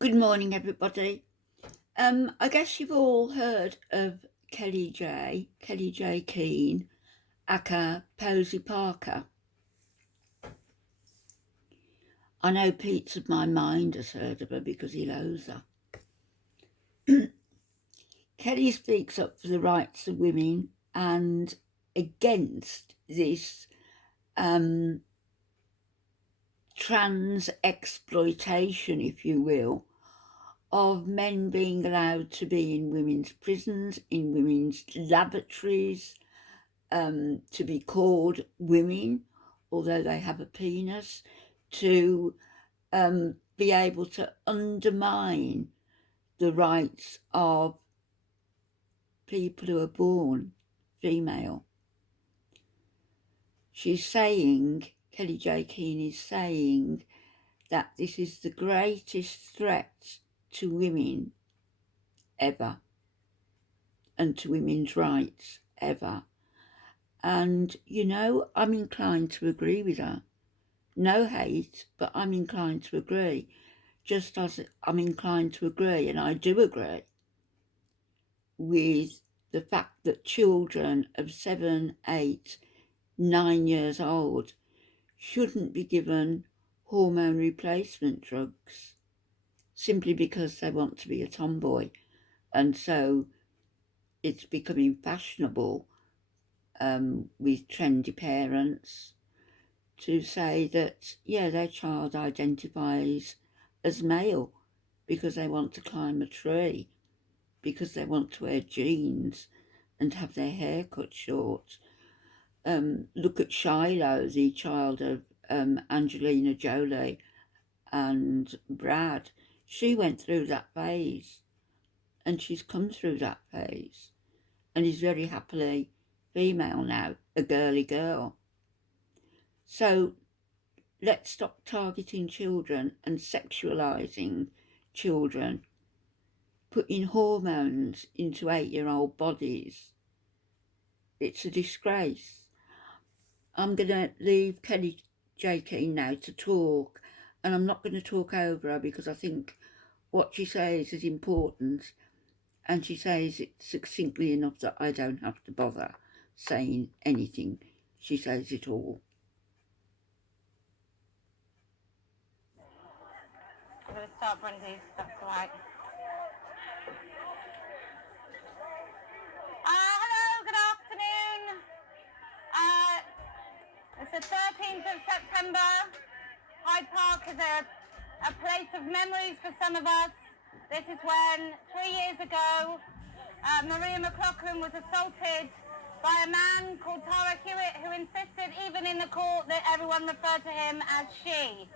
Good morning, everybody. I guess you've all heard of Kelly J. Keane, aka Posey Parker. I know Pete's of my mind has heard of her because he knows her. Kelly speaks up for the rights of women and against this trans exploitation, if you will, of men being allowed to be in women's prisons, in women's lavatories, to be called women, although they have a penis, to be able to undermine the rights of people who are born female. She's saying, Kelly J. Keane is saying, that this is the greatest threat to women ever and to women's rights ever. And, I'm inclined to agree with her. No hate, but I'm inclined to agree. Just as I'm inclined to agree, and I do agree, with the fact that children of 7, 8, 9 years old shouldn't be given hormone replacement drugs simply because they want to be a tomboy. And so it's becoming fashionable with trendy parents to say that, their child identifies as male because they want to climb a tree, because they want to wear jeans and have their hair cut short. Look at Shiloh, the child of Angelina Jolie and Brad. She went through that phase and she's come through that phase and is very happily female now, a girly girl. So let's stop targeting children and sexualising children, putting hormones into 8-year-old bodies. It's a disgrace. I'm going to leave Kelly J. Keane now to talk, and I'm not going to talk over her because I think what she says is important, and she says it succinctly enough that I don't have to bother saying anything. She says it all. I'm going to start, Brendy, if that's all right. Hello, good afternoon. It's the 13th of September. Hyde Park is a place of memories for some of us. This is when, 3 years ago, Maria McLaughlin was assaulted by a man called Tara Hewitt, who insisted, even in the court, that everyone refer to him as she.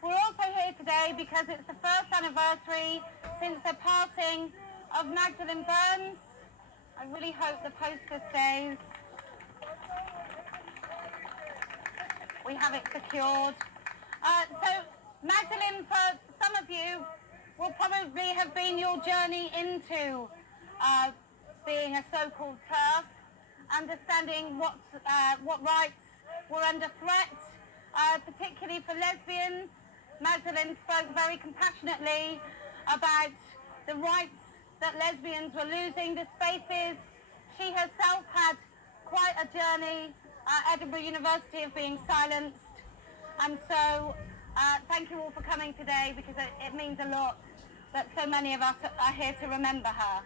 We're also here today because it's the first anniversary since the passing of Magdalene Burns. I really hope the poster stays. We have it secured. So Magdalene, for some of you, will probably have been your journey into being a so-called TERF, understanding what rights were under threat, particularly for lesbians. Magdalene spoke very compassionately about the rights that lesbians were losing, the spaces. She herself had quite a journey at Edinburgh University of being silenced. And so thank you all for coming today because it means a lot that so many of us are here to remember her.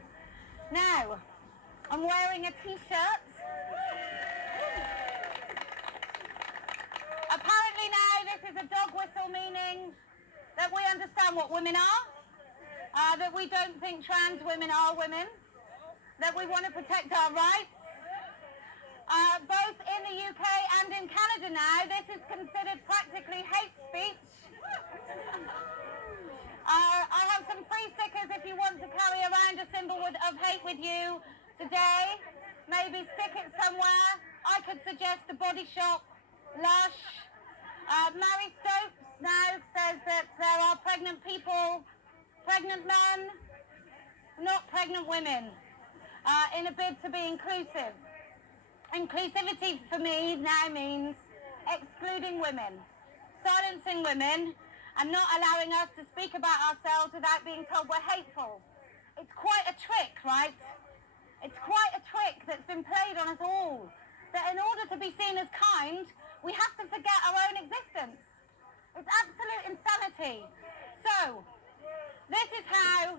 Now, I'm wearing a t-shirt. Apparently now this is a dog whistle, meaning that we understand what women are, that we don't think trans women are women, that we want to protect our rights. Both in the UK and in Canada now, this is considered practically hate speech. I have some free stickers if you want to carry around a symbol of hate with you today. Maybe stick it somewhere. I could suggest the Body Shop, Lush. Mary Stokes now says that there are pregnant people, pregnant men, not pregnant women, in a bid to be inclusive. Inclusivity for me now means excluding women, silencing women, and not allowing us to speak about ourselves without being told we're hateful. It's quite a trick, right? It's quite a trick that's been played on us all, that in order to be seen as kind, we have to forget our own existence. It's absolute insanity. So, this is how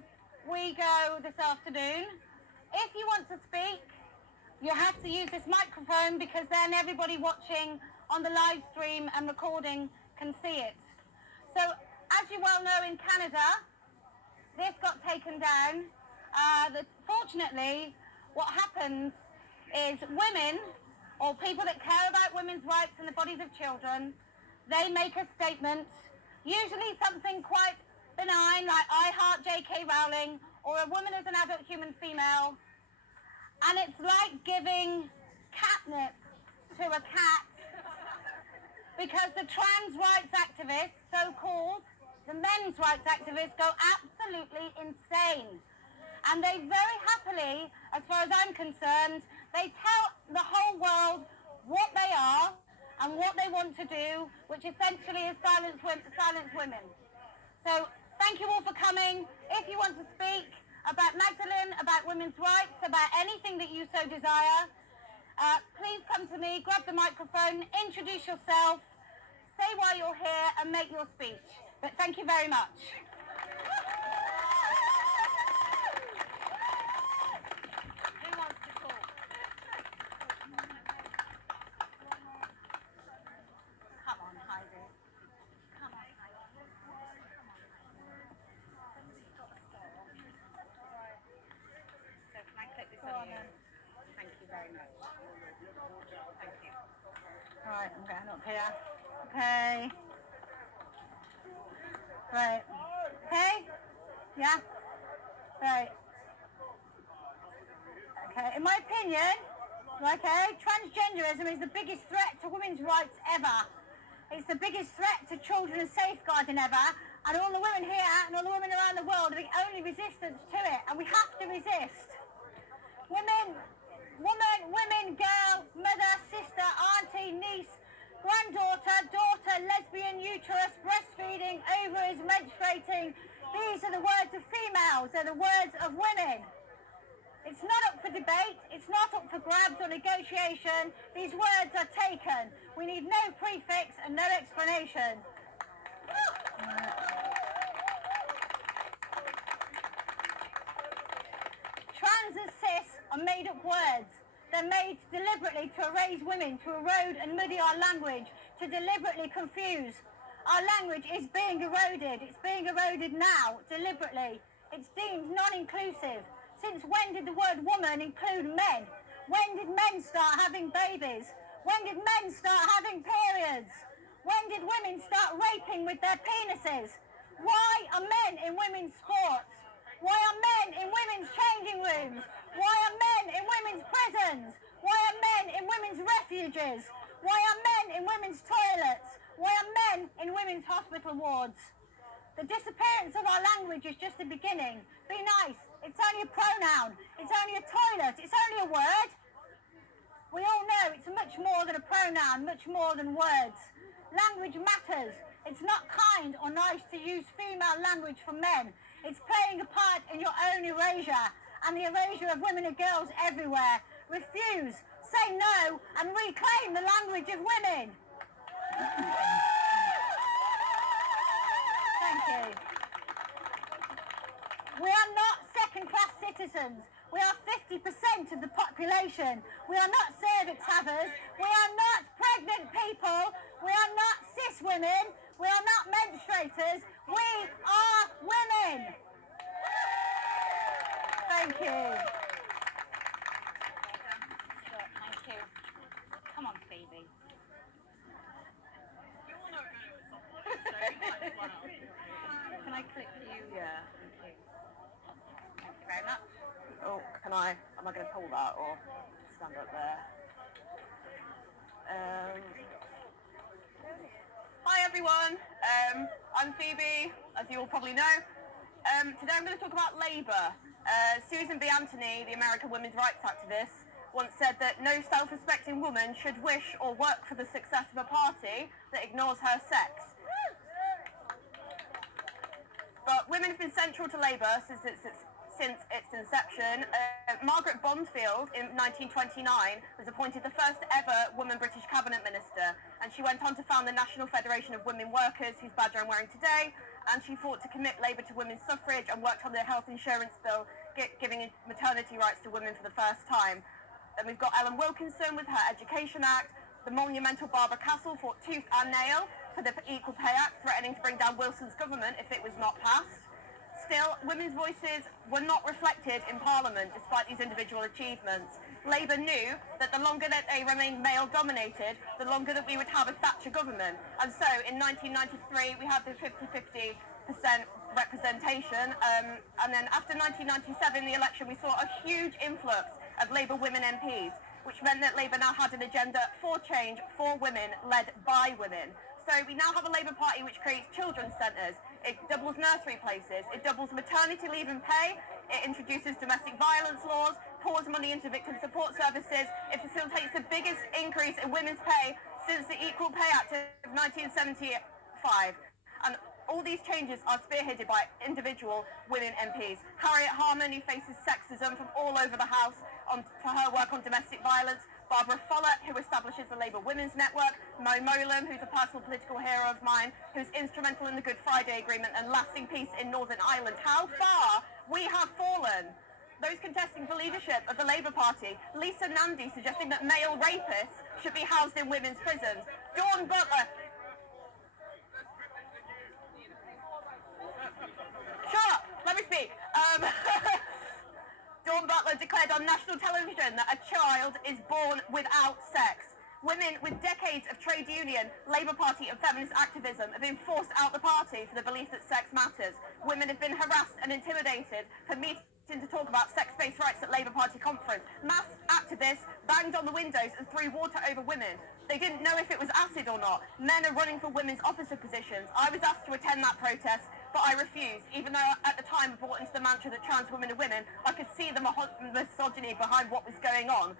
we go this afternoon. If you want to speak, you have to use this microphone because then everybody watching on the live stream and recording can see it. So, as you well know, in Canada, this got taken down. Fortunately, what happens is women, or people that care about women's rights and the bodies of children, they make a statement, usually something quite benign, like I heart J.K. Rowling, or a woman is an adult human female, and it's like giving catnip to a cat, because the trans rights activists, so-called, the men's rights activists, go absolutely insane. And they very happily, as far as I'm concerned, they tell the whole world what they are and what they want to do, which essentially is silence women. So thank you all for coming. If you want to speak about Magdalene, about women's rights, about anything that you so desire, please come to me, grab the microphone, introduce yourself, say why you're here and make your speech. But thank you very much. Who wants to talk? Come on, Heidi. Come on, Heidi. Come on, Heidi. Somebody's got to start. So can I click this on you? Thank you very much. Thank you. Right, I'm going up here. Okay. Right. Okay? Yeah? Right. Okay, in my opinion, okay, transgenderism is the biggest threat to women's rights ever. It's the biggest threat to children and safeguarding ever, and all the women here and all the women around the world are the only resistance to it, and we have to resist. Women, girl, mother, sister, auntie, niece, granddaughter, daughter, lesbian, uterus, breastfeeding, ovaries, menstruating. These are the words of females, they're the words of women. It's not up for debate, it's not up for grabs or negotiation. These words are taken. We need no prefix and no explanation. Trans and cis are made up words. They're made deliberately to erase women, to erode and muddy our language, to deliberately confuse. Our language is being eroded. It's being eroded now, deliberately. It's deemed non-inclusive. Since when did the word woman include men? When did men start having babies? When did men start having periods? When did women start raping with their penises? Why are men in women's sports? Why are men in women's changing rooms? Why are men in women's prisons? Why are men in women's refuges? Why are men in women's toilets? Why are men in women's hospital wards? The disappearance of our language is just the beginning. Be nice. It's only a pronoun. It's only a toilet. It's only a word. We all know it's much more than a pronoun, much more than words. Language matters. It's not kind or nice to use female language for men. It's playing a part in your own erasure and the erasure of women and girls everywhere. Refuse, say no, and reclaim the language of women. Thank you. We are not second-class citizens. We are 50% of the population. We are not cervix havers. We are not pregnant people. We are not cis women. We are not menstruators. We are women. Thank you. Thank you. Come on, Phoebe. Can I click you? Yeah. Thank you. Thank you very much. Oh, am I going to pull that or stand up there? Hi everyone, I'm Phoebe, as you all probably know. Today I'm going to talk about Labour. Susan B. Anthony, the American women's rights activist, once said that no self-respecting woman should wish or work for the success of a party that ignores her sex. women have been central to Labour since its inception. Margaret Bondfield in 1929 was appointed the first ever woman British cabinet minister, and she went on to found the National Federation of Women Workers, whose badge I'm wearing today, and she fought to commit Labour to women's suffrage and worked on the health insurance bill, giving maternity rights to women for the first time. Then we've got Ellen Wilkinson with her Education Act. The monumental Barbara Castle fought tooth and nail for the Equal Pay Act, threatening to bring down Wilson's government if it was not passed. Still, women's voices were not reflected in Parliament despite these individual achievements. Labour knew that the longer that they remained male-dominated, the longer that we would have a Thatcher government. And so, in 1993, we had the 50-50% representation. And then after 1997, the election, we saw a huge influx of Labour women MPs, which meant that Labour now had an agenda for change, for women, led by women. So we now have a Labour Party which creates children's centres, it doubles nursery places, it doubles maternity leave and pay, it introduces domestic violence laws, pours money into victim support services, it facilitates the biggest increase in women's pay since the Equal Pay Act of 1975. And all these changes are spearheaded by individual women MPs. Harriet Harman, who faces sexism from all over the House for her work on domestic violence. Barbara Follett, who establishes the Labour Women's Network. Mo Mowlam, who's a personal political hero of mine, who's instrumental in the Good Friday Agreement and lasting peace in Northern Ireland. How far we have fallen. Those contesting for leadership of the Labour Party, Lisa Nandy suggesting that male rapists should be housed in women's prisons. Dawn Butler... Shut up! Let me speak. Dawn Butler declared on national television that a child is born without sex. Women with decades of trade union, Labour Party and feminist activism have been forced out the party for the belief that sex matters. Women have been harassed and intimidated for meeting to talk about sex-based rights at Labour Party conference. Mass activists banged on the windows and threw water over women. They didn't know if it was acid or not. Men are running for women's officer positions. I was asked to attend that protest, but I refused, even though at the time I bought into the mantra that trans women are women. I could see the misogyny behind what was going on.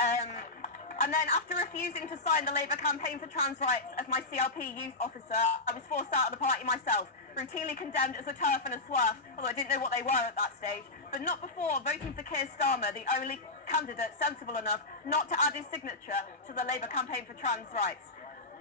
And then after refusing to sign the Labour campaign for trans rights as my CLP youth officer, I was forced out of the party myself, routinely condemned as a TERF and a SWERF, although I didn't know what they were at that stage, but not before voting for Keir Starmer, the only candidate sensible enough not to add his signature to the Labour campaign for trans rights.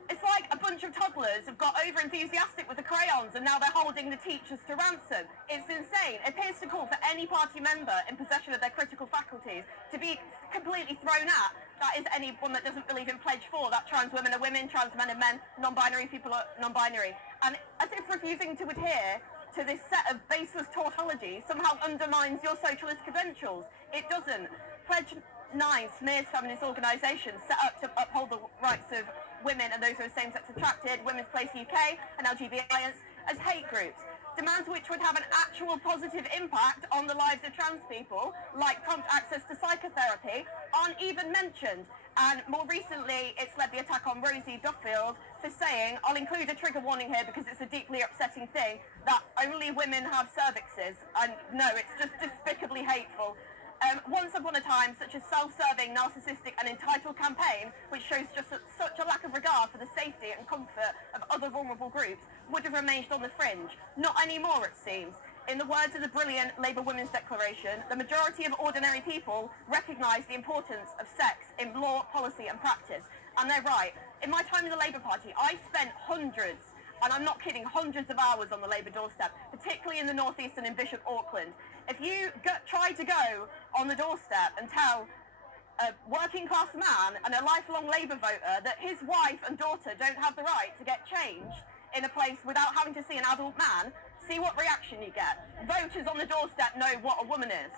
It's like a bunch of toddlers have got over-enthusiastic with the crayons and now they're holding the teachers to ransom. It's insane. It appears to call for any party member in possession of their critical faculties to be completely thrown at. That is anyone that doesn't believe in Pledge 4, that trans women are women, trans men are men, non-binary people are non-binary. And as if refusing to adhere to this set of baseless tautology somehow undermines your socialist credentials. It doesn't. Pledge 9 smears feminist organisations set up to uphold the rights of women and those who are same-sex attracted, Women's Place UK and LGBT Alliance as hate groups. Demands which would have an actual positive impact on the lives of trans people, like prompt access to psychotherapy, aren't even mentioned. And more recently, it's led the attack on Rosie Duffield for saying, I'll include a trigger warning here because it's a deeply upsetting thing, that only women have cervixes. And no, it's just despicably hateful. Once upon a time, such a self-serving, narcissistic and entitled campaign, which shows just such a lack of regard for the safety and comfort of other vulnerable groups, would have remained on the fringe. Not anymore, it seems. In the words of the brilliant Labour Women's Declaration, the majority of ordinary people recognise the importance of sex in law, policy and practice. And they're right. In my time in the Labour Party, I spent hundreds, and I'm not kidding, hundreds of hours on the Labour doorstep, particularly in the North East and in Bishop Auckland. If you try to go on the doorstep and tell a working class man and a lifelong Labour voter that his wife and daughter don't have the right to get changed in a place without having to see an adult man, see what reaction you get. Voters on the doorstep know what a woman is.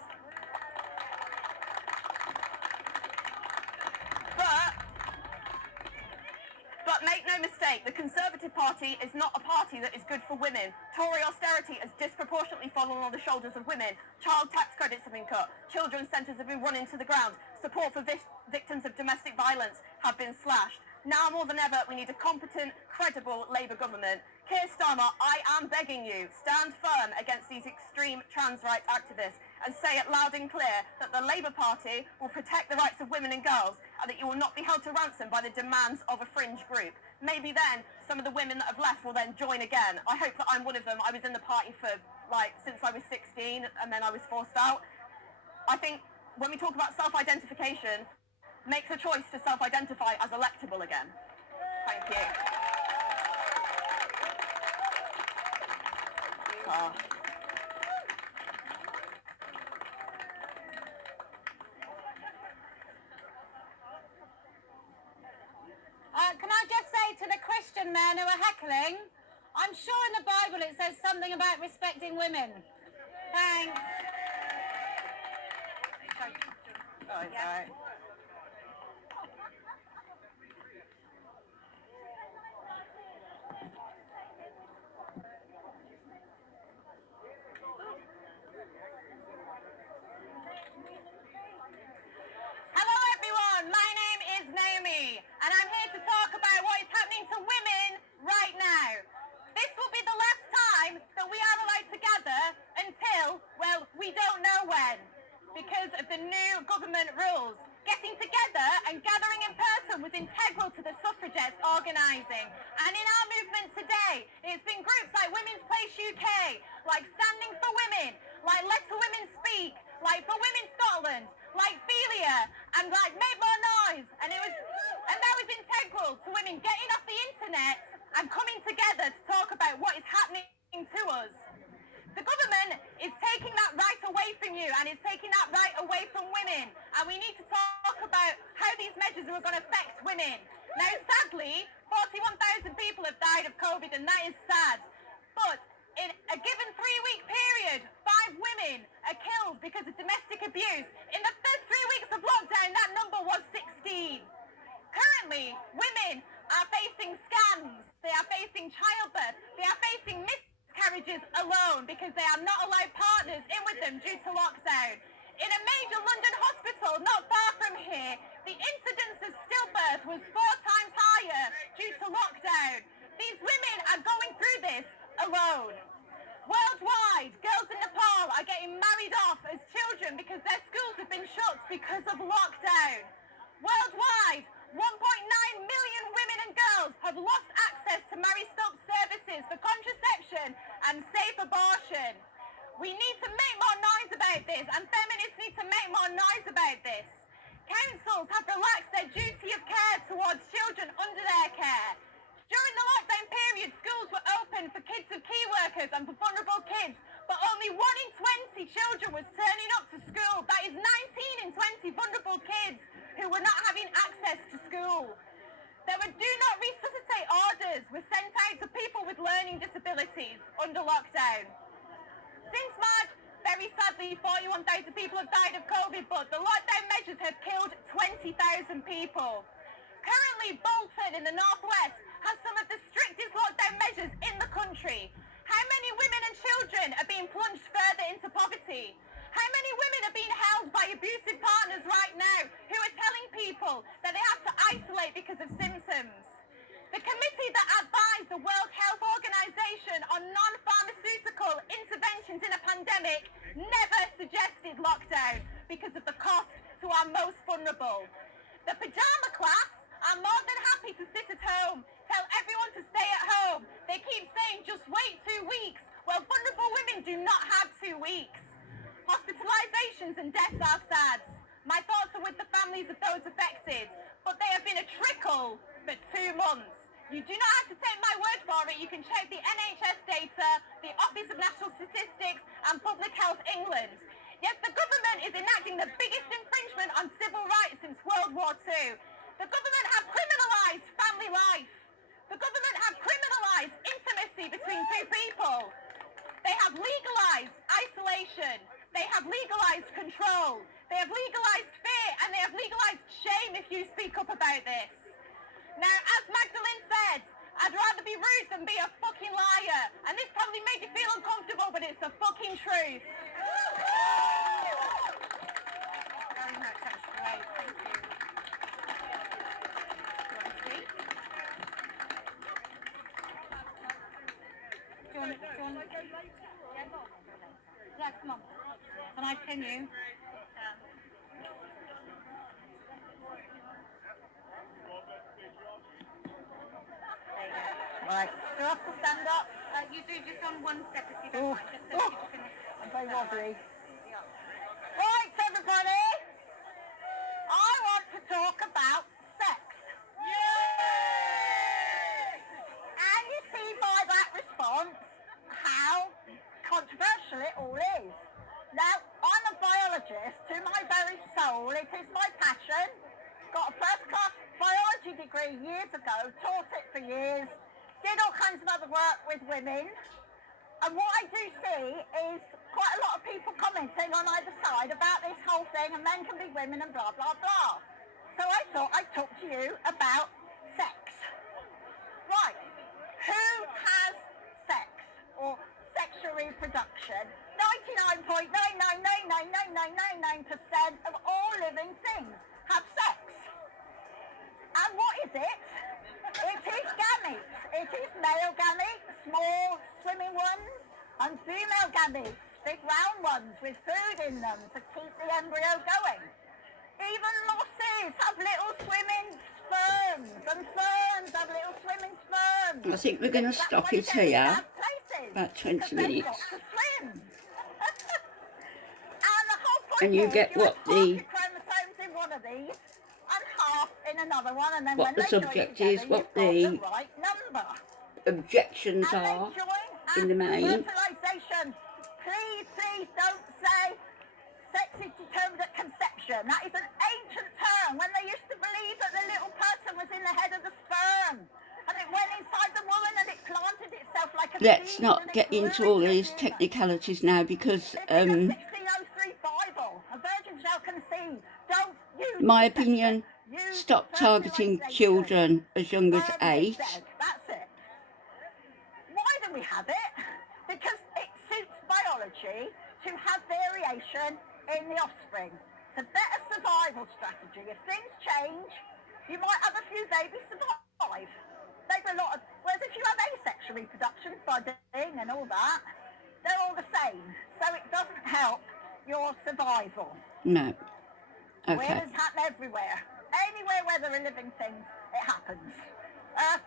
But make no mistake, the Conservative Party is not a party that is good for women. Tory austerity has disproportionately fallen on the shoulders of women. Child tax credits have been cut. Children's centres have been run into the ground. Support for victims of domestic violence have been slashed. Now more than ever, we need a competent, credible Labour government. Keir Starmer, I am begging you, stand firm against these extreme trans rights activists and say it loud and clear that the Labour Party will protect the rights of women and girls and that you will not be held to ransom by the demands of a fringe group. maybe then some of the women that have left will then join again. I hope that I'm one of them. I was in the party for since I was 16 and then I was forced out. I think when we talk about self-identification, make the choice to self-identify as electable again. Thank you. Can I just say to the Christian men who are heckling, I'm sure in the Bible it says something about respecting women. Thanks. Oh, it's all right. Hello everyone, my name is Naomi and I'm here to talk about what is happening to women right now. This will be the last time that we are allowed to gather until, well, we don't know when, because of the new government rules. Getting together and gathering in person was integral to the suffragettes organising. And in our movement today, it's been groups like Women's Place UK, like Standing for Women, like Let a Women Speak, like For Women Scotland, like Felia, and like Make More Noise. And that was integral to women getting off the internet and coming together to talk about what is happening to us. The government is taking that right away from you and is taking that right away from women. And we need to talk about how these measures are going to affect women. Now, sadly, 41,000 people have died of COVID and that is sad. But in a given 3-week period, 5 women are killed because of domestic abuse. In the first 3 weeks of lockdown, that number was 16. Currently, women are facing scams, they are facing childbirth, they are facing miscarriages alone because they are not allowed partners in with them due to lockdown. In a major London hospital not far from here, the incidence of stillbirth was 4 times higher due to lockdown. These women are going through this alone. Worldwide, girls in Nepal are getting married off as children because their schools have been shut because of lockdown. Worldwide, 1.9 million women and girls have lost access to married stop services for contraception and safe abortion. We need to make more noise about this, and feminists need to make more noise about this. Councils have relaxed their duty of care towards children under their care. During the lockdown period, schools were open for kids of key workers and for vulnerable kids, but only 1 in 20 children was turning up to school. That is 19 in 20 vulnerable kids who were not having access to school. There were do not resuscitate orders were sent out to people with learning disabilities under lockdown. Since March, very sadly, 41,000 people have died of COVID, but the lockdown measures have killed 20,000 people. Currently, Bolton in the northwest has some of the strictest lockdown measures in the country. How many women and children are being plunged further into poverty? How many women are being held by abusive partners right now who are telling people that they have to isolate because of symptoms? The committee that advised the World Health Organization on non-pharmaceutical interventions in a pandemic never suggested lockdown because of the cost to our most vulnerable. The pajama class are more than happy to sit at home, tell everyone to stay at home. They keep saying just wait 2 weeks. Well, vulnerable women do not have 2 weeks. Hospitalizations and deaths are sad. My thoughts are with the families of those affected, but they have been a trickle for 2 months. You do not have to take my word for it. You can check the NHS data, the Office of National Statistics and Public Health England. Yet the government is enacting the biggest infringement on civil rights since World War II. The government have criminalised family life. The government have criminalised intimacy between 2 people. They have legalised isolation. They have legalised control. They have legalised fear and they have legalised shame if you speak up about this. Now, as Magdalene said, I'd rather be rude than be a fucking liar. And this probably made you feel uncomfortable, but it's the fucking truth. Very much, that's great. Thank you. Do you want to? Yeah, come on. Can I pin you? Right. Do I have to stand up? You do just on one step if you don't mind, just so people can... I'm very wobbly. Right, everybody. I want to talk about sex. And you see by that response how controversial it all is. Now, I'm a biologist to my very soul. It is my passion. Got a first-class biology degree years ago, taught it for years, did all kinds of other work with women. And what I do see is quite a lot of people commenting on either side about this whole thing, and men can be women and blah, blah, blah. So I thought I'd talk to you about sex. Right. Who has sex or sexual reproduction? 99.9999999% of all living things have sex. And what is it? It is gametes. It is male gametes, small swimming ones, and female gametes, big round ones with food in them to keep the embryo going. Even mosses have little swimming sperms, and ferns have little swimming sperms. I think we're going to stop it here. About 20 minutes. And you get what the chromosomes in one of these and half in another one, and then what the subject is, what the right number. objections are in the main. Fertilization. Please don't say sex is determined at conception. That is an ancient term when they used to believe that the little person was in the head of the sperm. And it went inside the woman and it planted itself like a Let's seed not and get it grew into all these into technicalities now, because It's in the 1603 Bible. A virgin shall conceive. Don't use my deception. opinion, Use stop targeting fertilization. children as young as It's 8. dead. That's it. Why do we have it? Because it suits biology to have variation in the offspring. It's a better survival strategy. If things change, you might have a few babies survive. Maybe a lot of, whereas if you have asexual reproduction, budding and all that, they're all the same. So it doesn't help your survival. No. Where Okay. does it happen everywhere? Anywhere where there are living things, it happens. Earth